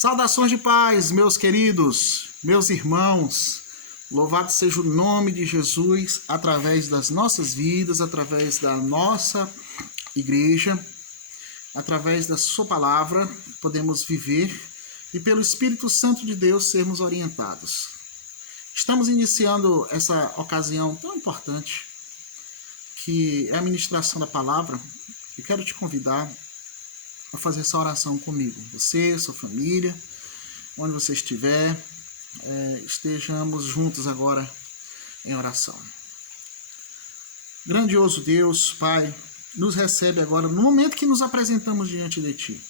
Saudações de paz, meus queridos, meus irmãos. Louvado seja o nome de Jesus através das nossas vidas, através da nossa igreja, através da sua palavra, podemos viver e pelo Espírito Santo de Deus sermos orientados. Estamos iniciando essa ocasião tão importante que é a ministração da palavra. Eu quero te convidar a fazer essa oração comigo. Você, sua família, onde você estiver, estejamos juntos agora em oração. Grandioso Deus, Pai, nos recebe agora no momento que nos apresentamos diante de Ti.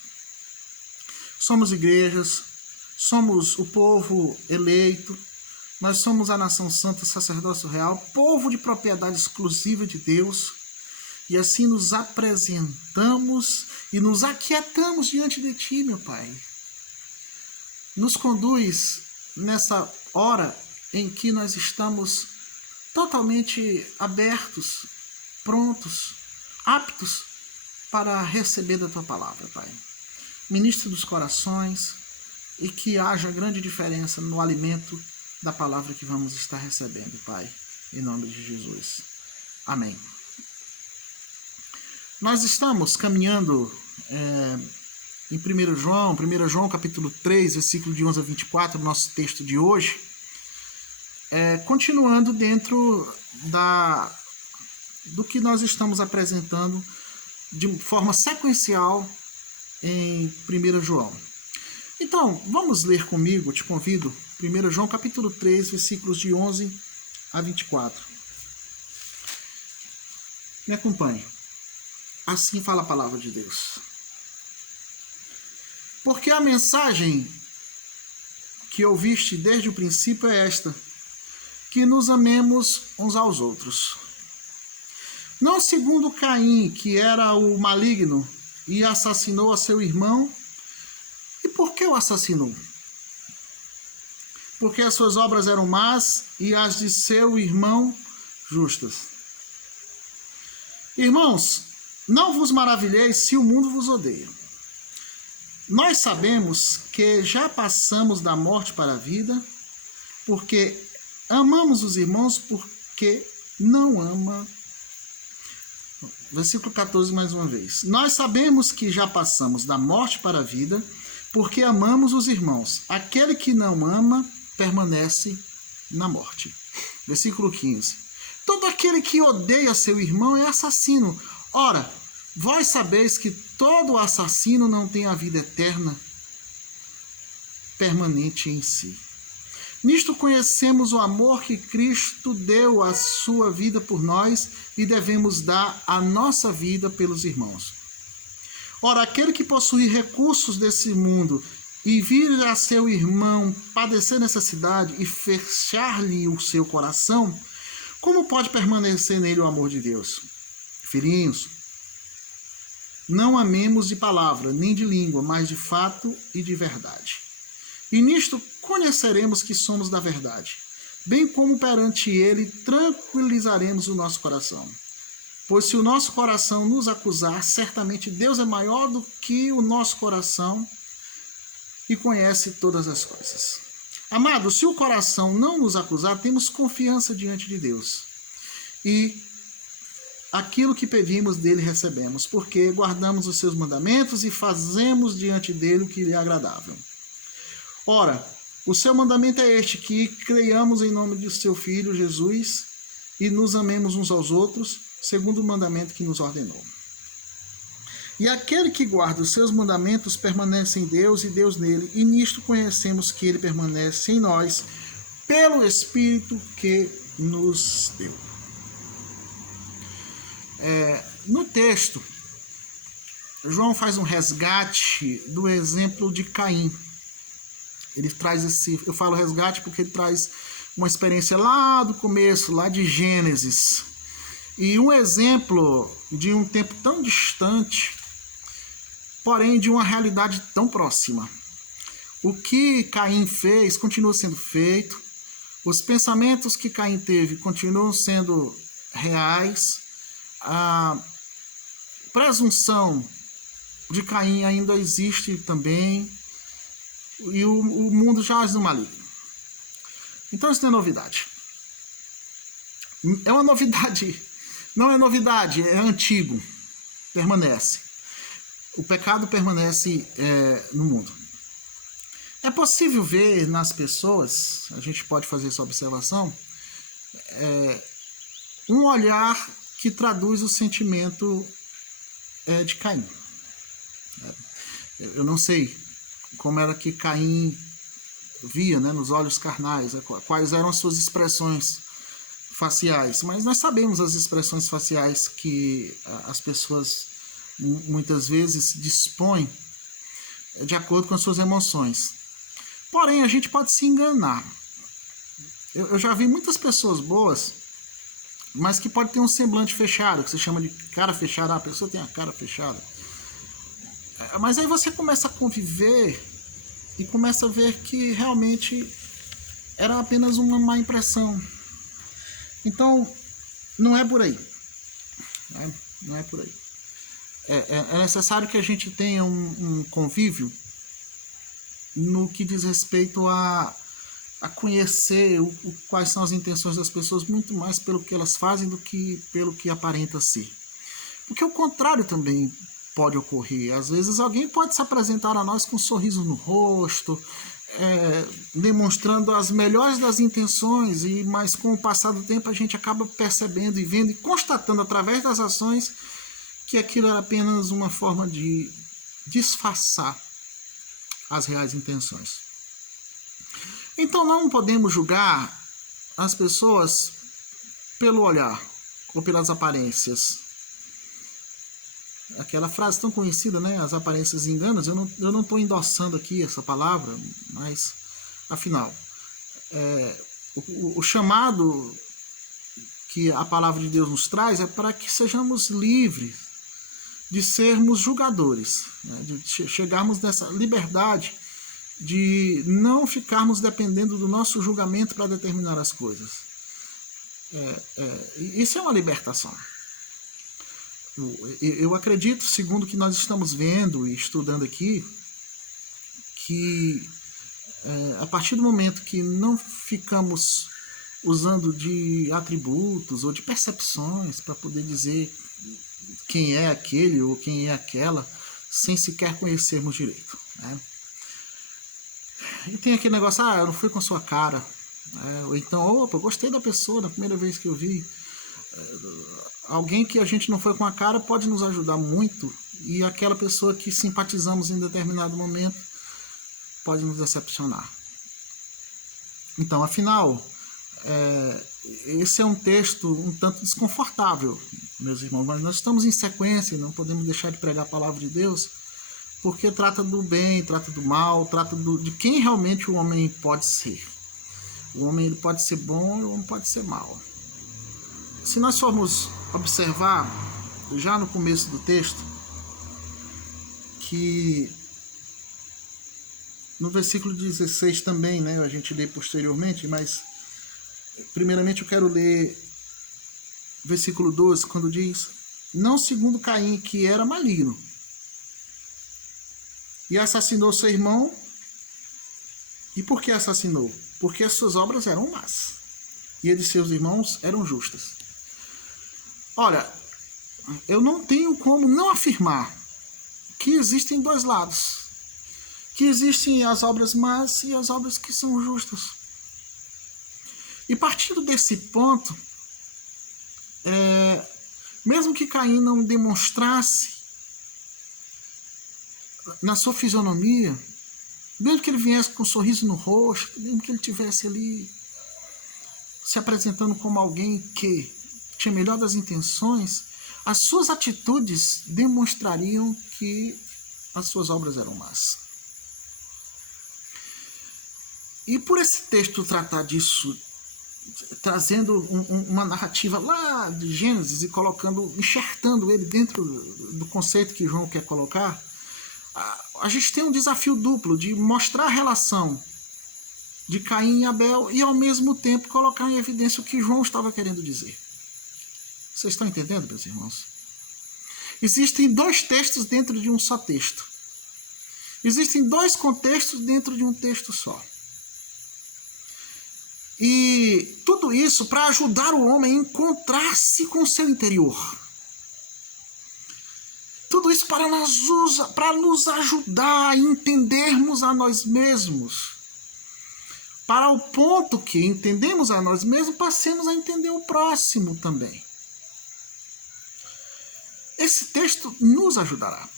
Somos igrejas, somos o povo eleito, nós somos a nação santa, sacerdócio real, povo de propriedade exclusiva de Deus, e assim nos apresentamos e nos aquietamos diante de Ti, meu Pai. Nos conduz nessa hora em que nós estamos totalmente abertos, prontos, aptos para receber da Tua palavra, Pai. Ministre dos corações e que haja grande diferença no alimento da palavra que vamos estar recebendo, Pai, em nome de Jesus. Amém. Nós estamos caminhando em 1 João capítulo 3, versículo de 11 a 24, nosso texto de hoje, continuando dentro do que nós estamos apresentando de forma sequencial em 1 João. Então, vamos ler comigo, te convido, 1 João capítulo 3, versículos de 11 a 24. Me acompanhe. Assim fala a palavra de Deus. Porque a mensagem que ouviste desde o princípio é esta, que nos amemos uns aos outros. Não segundo Caim, que era o maligno e assassinou a seu irmão. E por que o assassinou? Porque as suas obras eram más e as de seu irmão justas. Irmãos, não vos maravilheis se o mundo vos odeia. Nós sabemos que já passamos da morte para a vida, porque amamos os irmãos, porque não ama. Versículo 14 mais uma vez. Nós sabemos que já passamos da morte para a vida, porque amamos os irmãos. Aquele que não ama permanece na morte. Versículo 15. Todo aquele que odeia seu irmão é assassino. Ora, vós sabeis que todo assassino não tem a vida eterna permanente em si. Nisto conhecemos o amor que Cristo deu a sua vida por nós e devemos dar a nossa vida pelos irmãos. Ora, aquele que possui recursos desse mundo e vir a seu irmão padecer necessidade e fechar-lhe o seu coração, como pode permanecer nele o amor de Deus? Filhinhos, não amemos de palavra, nem de língua, mas de fato e de verdade. E nisto conheceremos que somos da verdade, bem como perante ele tranquilizaremos o nosso coração. Pois se o nosso coração nos acusar, certamente Deus é maior do que o nosso coração e conhece todas as coisas. Amados, se o coração não nos acusar, temos confiança diante de Deus. E aquilo que pedimos dele recebemos, porque guardamos os seus mandamentos e fazemos diante dele o que lhe é agradável. Ora, o seu mandamento é este, que creiamos em nome de seu Filho Jesus e nos amemos uns aos outros, segundo o mandamento que nos ordenou. E aquele que guarda os seus mandamentos permanece em Deus e Deus nele, e nisto conhecemos que ele permanece em nós, pelo Espírito que nos deu. No texto, João faz um resgate do exemplo de Caim. Ele traz eu falo resgate porque ele traz uma experiência lá do começo, lá de Gênesis. E um exemplo de um tempo tão distante, porém de uma realidade tão próxima. O que Caim fez continua sendo feito, os pensamentos que Caim teve continuam sendo reais, a presunção de Caim ainda existe também, e o mundo jaz no maligno. Então isso não é novidade. É uma novidade, não é novidade, é antigo, permanece. O pecado permanece no mundo. É possível ver nas pessoas, a gente pode fazer essa observação, um olhar que traduz o sentimento de Caim. Eu não sei como era que Caim via, né, nos olhos carnais, quais eram as suas expressões faciais, mas nós sabemos as expressões faciais que as pessoas muitas vezes dispõem de acordo com as suas emoções. Porém, a gente pode se enganar. Eu já vi muitas pessoas boas, mas que pode ter um semblante fechado, que se chama de cara fechada. A pessoa tem a cara fechada. Mas aí você começa a conviver e começa a ver que realmente era apenas uma má impressão. Então, não é por aí. Né? Não é por aí. É necessário que a gente tenha um convívio no que diz respeito a conhecer quais são as intenções das pessoas, muito mais pelo que elas fazem do que pelo que aparenta ser. Porque o contrário também pode ocorrer. Às vezes alguém pode se apresentar a nós com um sorriso no rosto, demonstrando as melhores das intenções, mas com o passar do tempo a gente acaba percebendo e vendo e constatando através das ações que aquilo era apenas uma forma de disfarçar as reais intenções. Então não podemos julgar as pessoas pelo olhar ou pelas aparências. Aquela frase tão conhecida, né? As aparências enganam. Eu não estou endossando aqui essa palavra, mas afinal, o chamado que a palavra de Deus nos traz é para que sejamos livres de sermos julgadores, né? De chegarmos nessa liberdade de não ficarmos dependendo do nosso julgamento para determinar as coisas. Isso é uma libertação. Eu acredito, segundo o que nós estamos vendo e estudando aqui, que a partir do momento que não ficamos usando de atributos ou de percepções para poder dizer quem é aquele ou quem é aquela, sem sequer conhecermos direito, né? E tem aquele negócio, eu não fui com a sua cara, ou então, opa, gostei da pessoa na primeira vez que eu vi. Alguém que a gente não foi com a cara pode nos ajudar muito, e aquela pessoa que simpatizamos em determinado momento pode nos decepcionar. Então, afinal, esse é um texto um tanto desconfortável, meus irmãos, mas nós estamos em sequência e não podemos deixar de pregar a palavra de Deus, porque trata do bem, trata do mal, trata de quem realmente o homem pode ser. O homem ele pode ser bom e o homem pode ser mau. Se nós formos observar, já no começo do texto, que no versículo 16 também, né, a gente lê posteriormente, mas primeiramente eu quero ler versículo 12, quando diz: não segundo Caim, que era maligno, e assassinou seu irmão. E por que assassinou? Porque as suas obras eram más, e a de seus irmãos eram justas. Olha, eu não tenho como não afirmar que existem dois lados, que existem as obras más e as obras que são justas. E partindo desse ponto, mesmo que Caim não demonstrasse na sua fisionomia, mesmo que ele viesse com um sorriso no rosto, mesmo que ele estivesse ali se apresentando como alguém que tinha melhor das intenções, as suas atitudes demonstrariam que as suas obras eram más. E por esse texto tratar disso, trazendo uma narrativa lá de Gênesis e enxertando ele dentro do conceito que João quer colocar, a gente tem um desafio duplo de mostrar a relação de Caim e Abel e ao mesmo tempo colocar em evidência o que João estava querendo dizer. Vocês estão entendendo, meus irmãos? Existem dois textos dentro de um só texto. Existem dois contextos dentro de um texto só. E tudo isso para ajudar o homem a encontrar-se com o seu interior. Tudo isso para nos ajudar a entendermos a nós mesmos. Para o ponto que entendemos a nós mesmos, passemos a entender o próximo também. Esse texto nos ajudará.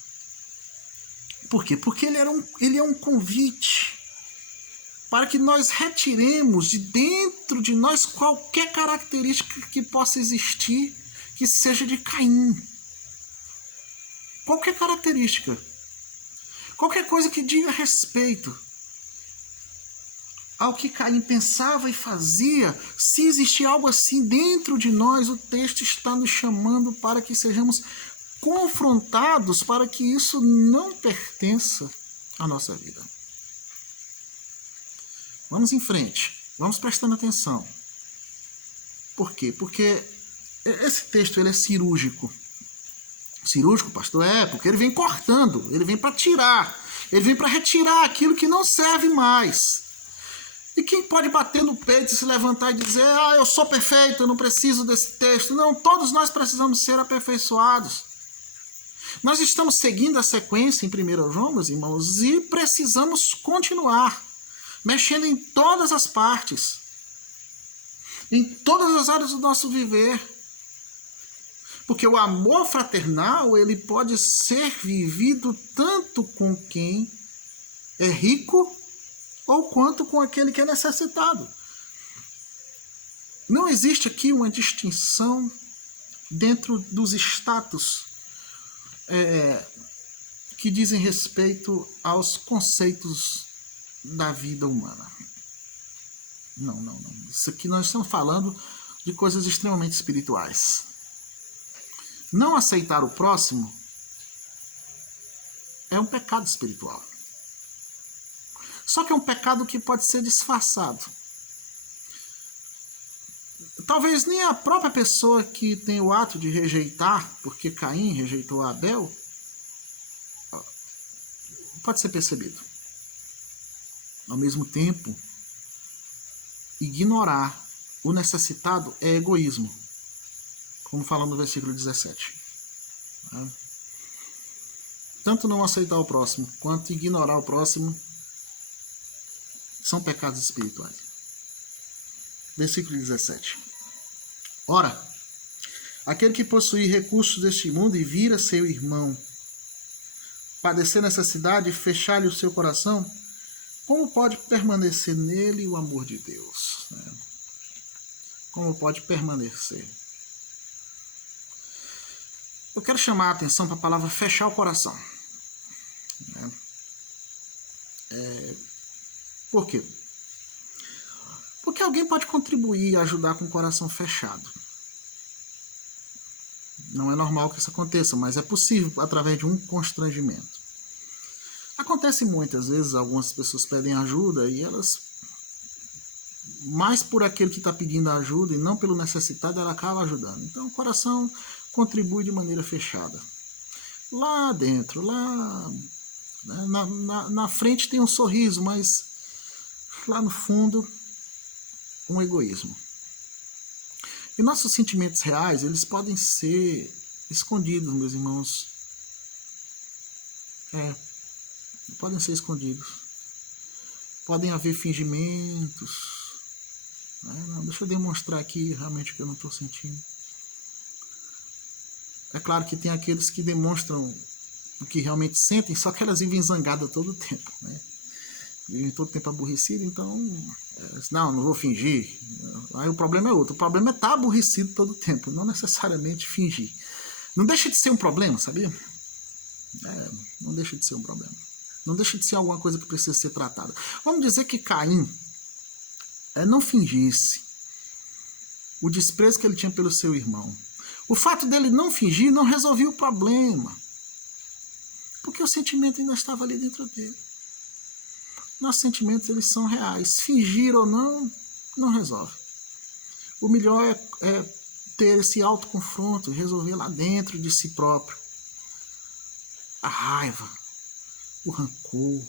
Por quê? Porque ele é um convite para que nós retiremos de dentro de nós qualquer característica que possa existir que seja de Caim. Qualquer característica. Qualquer coisa que diga respeito ao que Caim pensava e fazia. Se existir algo assim dentro de nós, o texto está nos chamando para que sejamos confrontados para que isso não pertença à nossa vida. Vamos em frente, vamos prestando atenção. Por quê? Porque esse texto ele é cirúrgico. Cirúrgico, pastor? É, porque ele vem cortando, ele vem para tirar, ele vem para retirar aquilo que não serve mais. E quem pode bater no peito e se levantar e dizer, eu sou perfeito, eu não preciso desse texto? Não, todos nós precisamos ser aperfeiçoados. Nós estamos seguindo a sequência em 1 João, meus irmãos, e precisamos continuar mexendo em todas as partes, em todas as áreas do nosso viver. Porque o amor fraternal, ele pode ser vivido tanto com quem é rico ou quanto com aquele que é necessitado. Não existe aqui uma distinção dentro dos status que dizem respeito aos conceitos da vida humana. Não. Isso aqui nós estamos falando de coisas extremamente espirituais. Não aceitar o próximo é um pecado espiritual. Só que é um pecado que pode ser disfarçado. Talvez nem a própria pessoa que tem o ato de rejeitar, porque Caim rejeitou Abel, pode ser percebido. Ao mesmo tempo, ignorar o necessitado é egoísmo, como falamos no versículo 17. Tanto não aceitar o próximo, quanto ignorar o próximo, são pecados espirituais. Versículo 17. Ora, aquele que possuir recursos deste mundo e vira seu irmão padecer necessidade e fechar-lhe o seu coração, como pode permanecer nele o amor de Deus? Como pode permanecer? Eu quero chamar a atenção para a palavra fechar o coração. Por quê? Porque alguém pode contribuir e ajudar com o coração fechado. Não é normal que isso aconteça, mas é possível através de um constrangimento. Acontece muitas vezes, algumas pessoas pedem ajuda e elas, mais por aquele que está pedindo ajuda e não pelo necessitado, ela acaba ajudando. Então o coração contribui de maneira fechada. Lá dentro, lá na frente tem um sorriso, mas lá no fundo, um egoísmo. E nossos sentimentos reais, eles podem ser escondidos, meus irmãos. Podem ser escondidos. Podem haver fingimentos. Não, deixa eu demonstrar aqui realmente o que eu não estou sentindo. É claro que tem aqueles que demonstram o que realmente sentem, só que elas vivem zangadas todo o tempo, vivem todo o tempo aborrecidas, então, não vou fingir. Aí o problema é outro. O problema é estar aborrecido todo o tempo, não necessariamente fingir. Não deixa de ser um problema, sabia? Não deixa de ser um problema. Não deixa de ser alguma coisa que precisa ser tratada. Vamos dizer que Caim não fingisse o desprezo que ele tinha pelo seu irmão. O fato dele não fingir não resolvia o problema. Porque o sentimento ainda estava ali dentro dele. Nossos sentimentos, eles são reais. Fingir ou não, não resolve. O melhor é ter esse autoconfronto, resolver lá dentro de si próprio. A raiva, o rancor,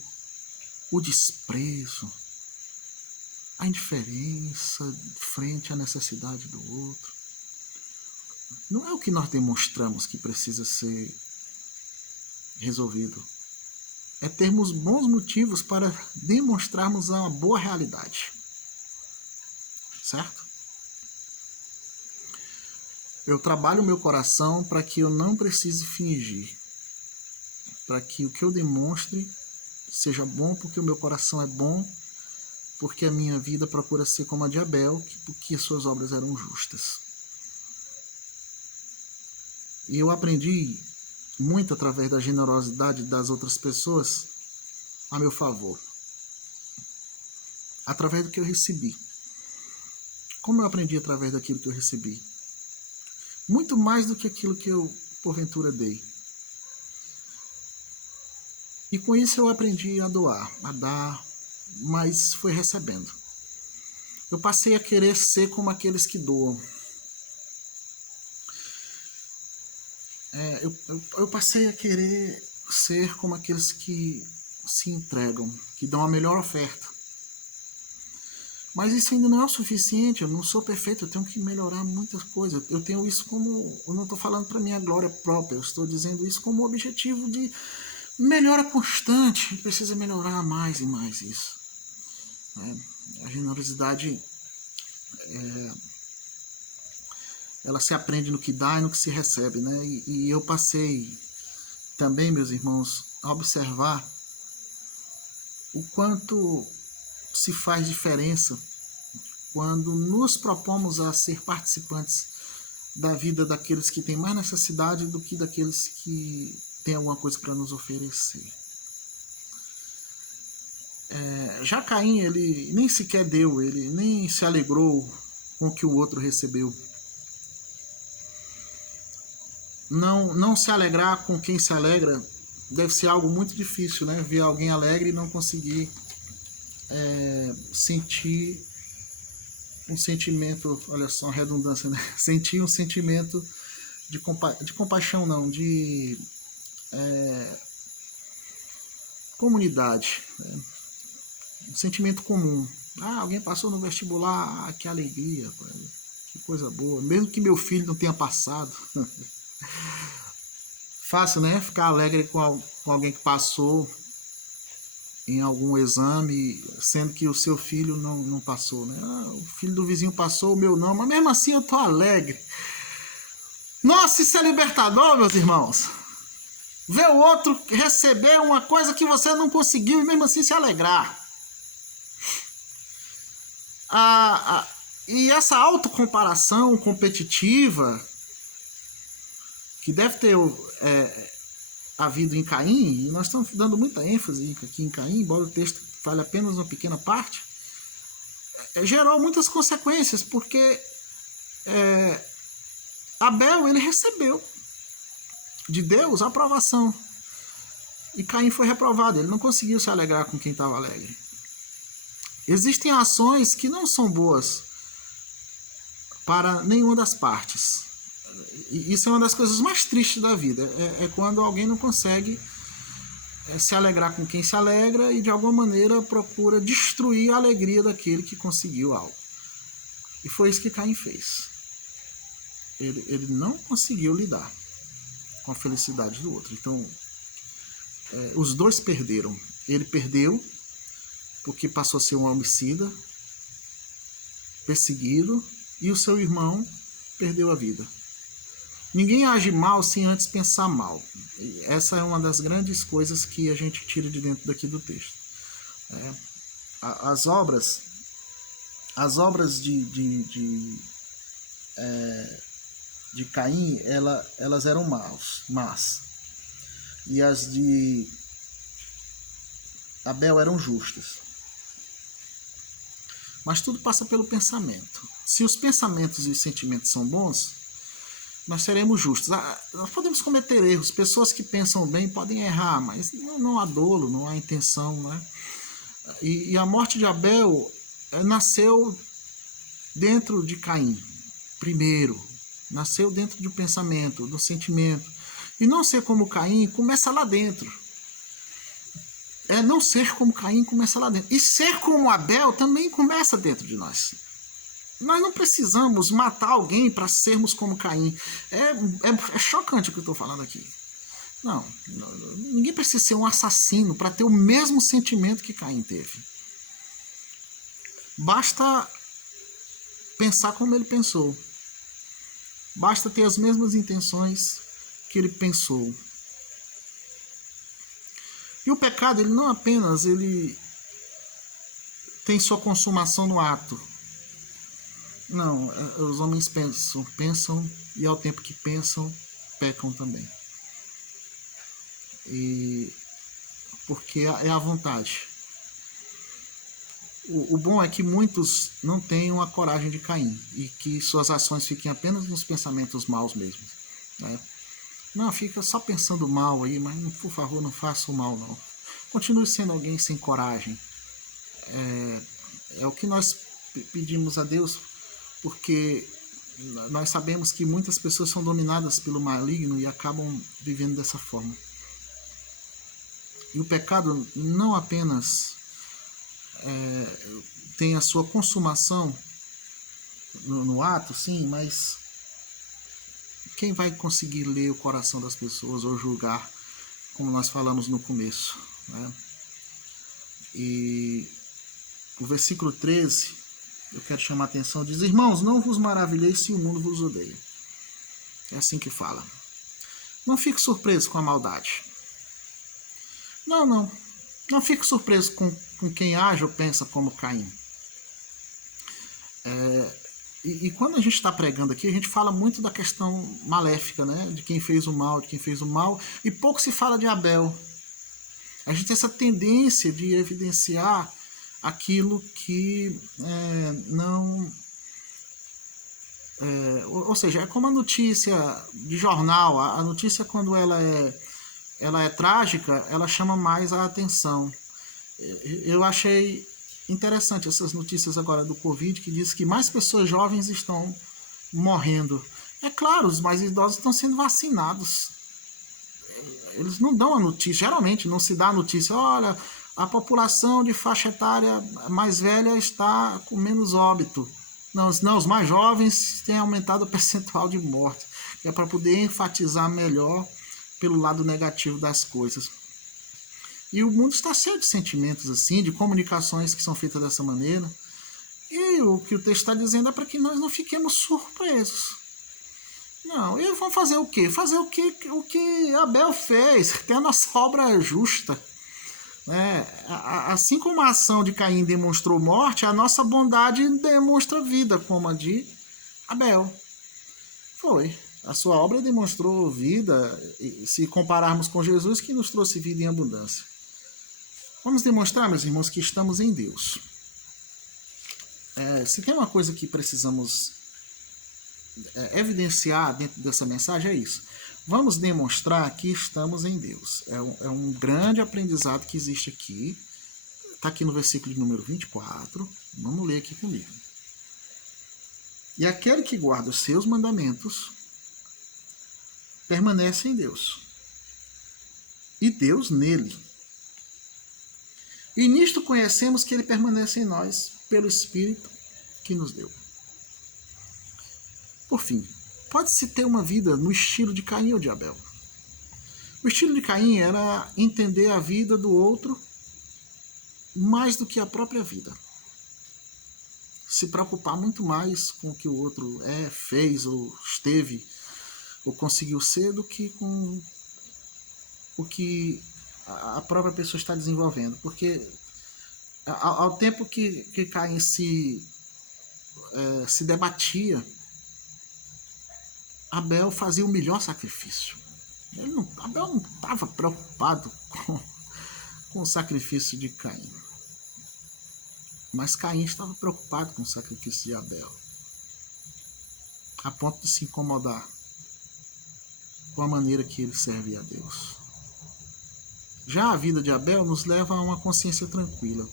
o desprezo, a indiferença frente à necessidade do outro. Não é o que nós demonstramos que precisa ser resolvido. É termos bons motivos para demonstrarmos uma boa realidade. Certo? Eu trabalho o meu coração para que eu não precise fingir. Para que o que eu demonstre seja bom, porque o meu coração é bom, porque a minha vida procura ser como a de Abel, porque as suas obras eram justas. E eu aprendi muito através da generosidade das outras pessoas a meu favor. Através do que eu recebi. Como eu aprendi através daquilo que eu recebi? Muito mais do que aquilo que eu, porventura, dei. E com isso eu aprendi a doar, a dar, mas foi recebendo. Eu passei a querer ser como aqueles que doam. Eu passei a querer ser como aqueles que se entregam, que dão a melhor oferta. Mas isso ainda não é o suficiente, eu não sou perfeito, eu tenho que melhorar muitas coisas. Eu tenho isso como, eu não estou falando para minha glória própria, eu estou dizendo isso como objetivo de melhora constante, precisa melhorar mais e mais isso. A generosidade, ela se aprende no que dá e no que se recebe, né? E eu passei também, meus irmãos, a observar o quanto se faz diferença quando nos propomos a ser participantes da vida daqueles que têm mais necessidade do que daqueles que têm alguma coisa para nos oferecer. Já Caim, ele nem sequer deu, ele nem se alegrou com o que o outro recebeu. Não se alegrar com quem se alegra deve ser algo muito difícil, né? Ver alguém alegre e não conseguir sentir um sentimento, olha só a redundância, né? Sentir um sentimento de compaixão, não, de comunidade, né? Um sentimento comum. Alguém passou no vestibular, que alegria, que coisa boa. Mesmo que meu filho não tenha passado. Fácil, né? Ficar alegre com alguém que passou em algum exame, sendo que o seu filho não passou, né? O filho do vizinho passou, o meu não, mas mesmo assim eu tô alegre. Nossa, isso é libertador, meus irmãos. Ver o outro receber uma coisa que você não conseguiu e mesmo assim se alegrar. E essa autocomparação competitiva que deve ter havido em Caim, e nós estamos dando muita ênfase aqui em Caim, embora o texto fale apenas uma pequena parte, gerou muitas consequências, porque Abel, ele recebeu de Deus a aprovação, e Caim foi reprovado, ele não conseguiu se alegrar com quem estava alegre. Existem ações que não são boas para nenhuma das partes. E isso é uma das coisas mais tristes da vida. É quando alguém não consegue se alegrar com quem se alegra e de alguma maneira procura destruir a alegria daquele que conseguiu algo. E foi isso que Caim fez. Ele não conseguiu lidar com a felicidade do outro. Então, os dois perderam. Ele perdeu porque passou a ser um homicida, perseguido, e o seu irmão perdeu a vida. Ninguém age mal sem antes pensar mal. Essa é uma das grandes coisas que a gente tira de dentro daqui do texto. As obras de Caim, elas eram más. E as de Abel eram justas. Mas tudo passa pelo pensamento. Se os pensamentos e os sentimentos são bons, nós seremos justos. Nós podemos cometer erros. Pessoas que pensam bem podem errar, mas não há dolo, não há intenção, né? E a morte de Abel nasceu dentro de Caim, primeiro. Nasceu dentro do pensamento, do sentimento. E não ser como Caim, começa lá dentro. não ser como Caim começa lá dentro. E ser como Abel também começa dentro de nós. Nós não precisamos matar alguém para sermos como Caim. É chocante o que eu estou falando aqui. Não, ninguém precisa ser um assassino para ter o mesmo sentimento que Caim teve. Basta pensar como ele pensou. Basta ter as mesmas intenções que ele pensou. E o pecado, ele não apenas tem sua consumação no ato. Não, os homens pensam e ao tempo que pensam, pecam também. E porque é a vontade. O bom é que muitos não tenham a coragem de Caim e que suas ações fiquem apenas nos pensamentos maus mesmo, né? Não, fica só pensando mal aí, mas por favor não faça o mal não. Continue sendo alguém sem coragem. É o que nós pedimos a Deus, porque nós sabemos que muitas pessoas são dominadas pelo maligno e acabam vivendo dessa forma. E o pecado não apenas tem a sua consumação no ato, sim, mas quem vai conseguir ler o coração das pessoas ou julgar, como nós falamos no começo, né? E o versículo 13, eu quero chamar a atenção, diz: irmãos, não vos maravilheis se o mundo vos odeia. É assim que fala. Não fique surpreso com a maldade. Não fique surpreso com quem age ou pensa como Caim. E quando a gente está pregando aqui, a gente fala muito da questão maléfica, né? De quem fez o mal, e pouco se fala de Abel. A gente tem essa tendência de evidenciar aquilo que não... ou seja, é como a notícia de jornal. A notícia, quando ela é trágica, ela chama mais a atenção. Eu achei interessante essas notícias agora do Covid, que diz que mais pessoas jovens estão morrendo. É claro, os mais idosos estão sendo vacinados. Eles não dão a notícia, geralmente não se dá a notícia: olha, a população de faixa etária mais velha está com menos óbito. Não, os mais jovens têm aumentado o percentual de morte. É para poder enfatizar melhor pelo lado negativo das coisas. E o mundo está cheio de sentimentos assim, de comunicações que são feitas dessa maneira. E o que o texto está dizendo é para que nós não fiquemos surpresos. Não, e vamos fazer o quê? Fazer o que Abel fez, ter a nossa obra justa. Assim como a ação de Caim demonstrou morte, a nossa bondade demonstra vida, como a de Abel. Foi. A sua obra demonstrou vida, se compararmos com Jesus, que nos trouxe vida em abundância. Vamos demonstrar, meus irmãos, que estamos em Deus. Se tem uma coisa que precisamos evidenciar dentro dessa mensagem, é isso. Vamos demonstrar que estamos em Deus. É um grande aprendizado que existe aqui. Está aqui no versículo de número 24. Vamos ler aqui comigo. E aquele que guarda os seus mandamentos permanece em Deus, e Deus nele. E nisto conhecemos que ele permanece em nós pelo Espírito que nos deu. Por fim, pode-se ter uma vida no estilo de Caim ou de Abel. O estilo de Caim era entender a vida do outro mais do que a própria vida. Se preocupar muito mais com o que o outro fez ou esteve ou conseguiu ser do que com o que a própria pessoa está desenvolvendo. Porque ao tempo que Caim se debatia, Abel fazia o melhor sacrifício. Abel não estava preocupado com o sacrifício de Caim. Mas Caim estava preocupado com o sacrifício de Abel, a ponto de se incomodar com a maneira que ele servia a Deus. Já a vida de Abel nos leva a uma consciência tranquila.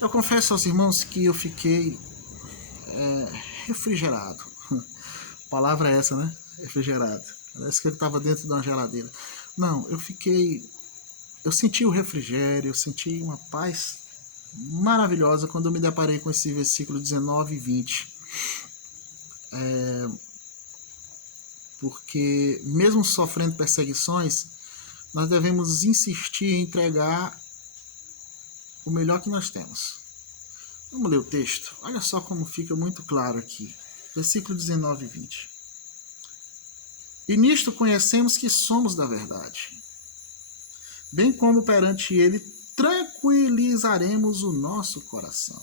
Eu confesso aos irmãos que eu fiquei refrigerado. A palavra é essa, né? Refrigerado. Parece que ele estava dentro de uma geladeira. Não, eu fiquei eu senti o refrigério, eu senti uma paz maravilhosa quando eu me deparei com esse versículo 19 e 20. Porque mesmo sofrendo perseguições, nós devemos insistir em entregar o melhor que nós temos. Vamos ler o texto? Olha só como fica muito claro aqui. Versículo 19 e 20. E nisto conhecemos que somos da verdade, bem como perante ele tranquilizaremos o nosso coração.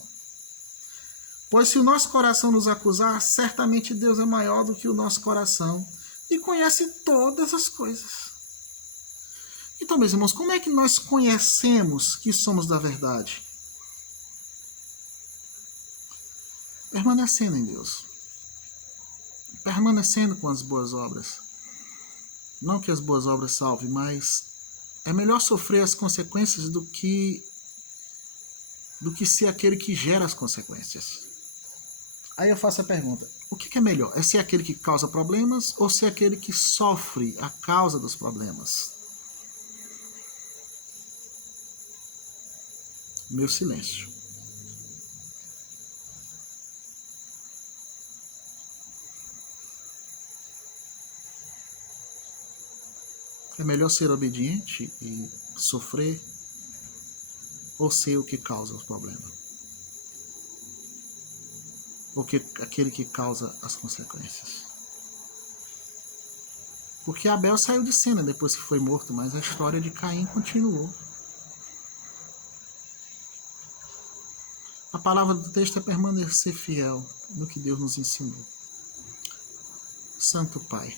Pois se o nosso coração nos acusar, certamente Deus é maior do que o nosso coração e conhece todas as coisas. Então, meus irmãos, como é que nós conhecemos que somos da verdade? Permanecendo em Deus. Permanecendo com as boas obras. Não que as boas obras salvem, mas é melhor sofrer as consequências do que ser aquele que gera as consequências. Aí eu faço a pergunta, o que é melhor? É ser aquele que causa problemas ou ser aquele que sofre a causa dos problemas? Meu silêncio. É melhor ser obediente e sofrer ou ser o que causa os problemas? Ou que aquele que causa as consequências? Porque Abel saiu de cena depois que foi morto, mas a história de Caim continuou. A palavra do texto é permanecer fiel no que Deus nos ensinou. Santo Pai,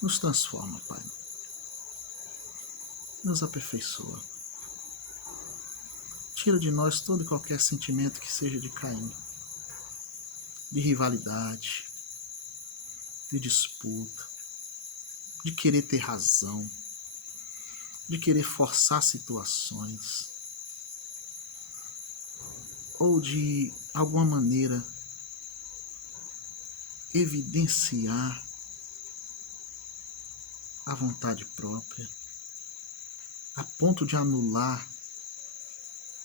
nos transforma, Pai. Nos aperfeiçoa. Tira de nós todo e qualquer sentimento que seja de Caim, de rivalidade, de disputa, de querer ter razão, de querer forçar situações, ou de alguma maneira evidenciar a vontade própria, a ponto de anular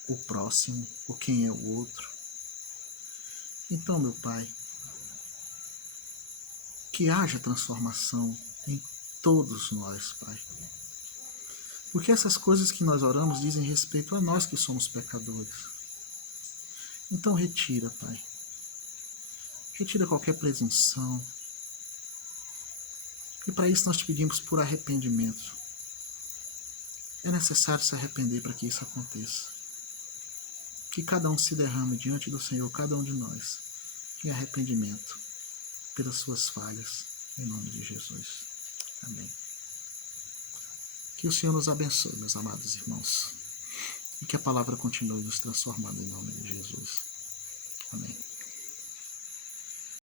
o próximo, ou quem é o outro. Então, meu Pai, que haja transformação em todos nós, Pai. Porque essas coisas que nós oramos dizem respeito a nós que somos pecadores. Então retira, Pai. Retira qualquer presunção. E para isso nós te pedimos por arrependimento. É necessário se arrepender para que isso aconteça. Que cada um se derrame diante do Senhor, cada um de nós, em arrependimento pelas suas falhas, em nome de Jesus. Amém. Que o Senhor nos abençoe, meus amados irmãos, e que a palavra continue nos transformando em nome de Jesus. Amém.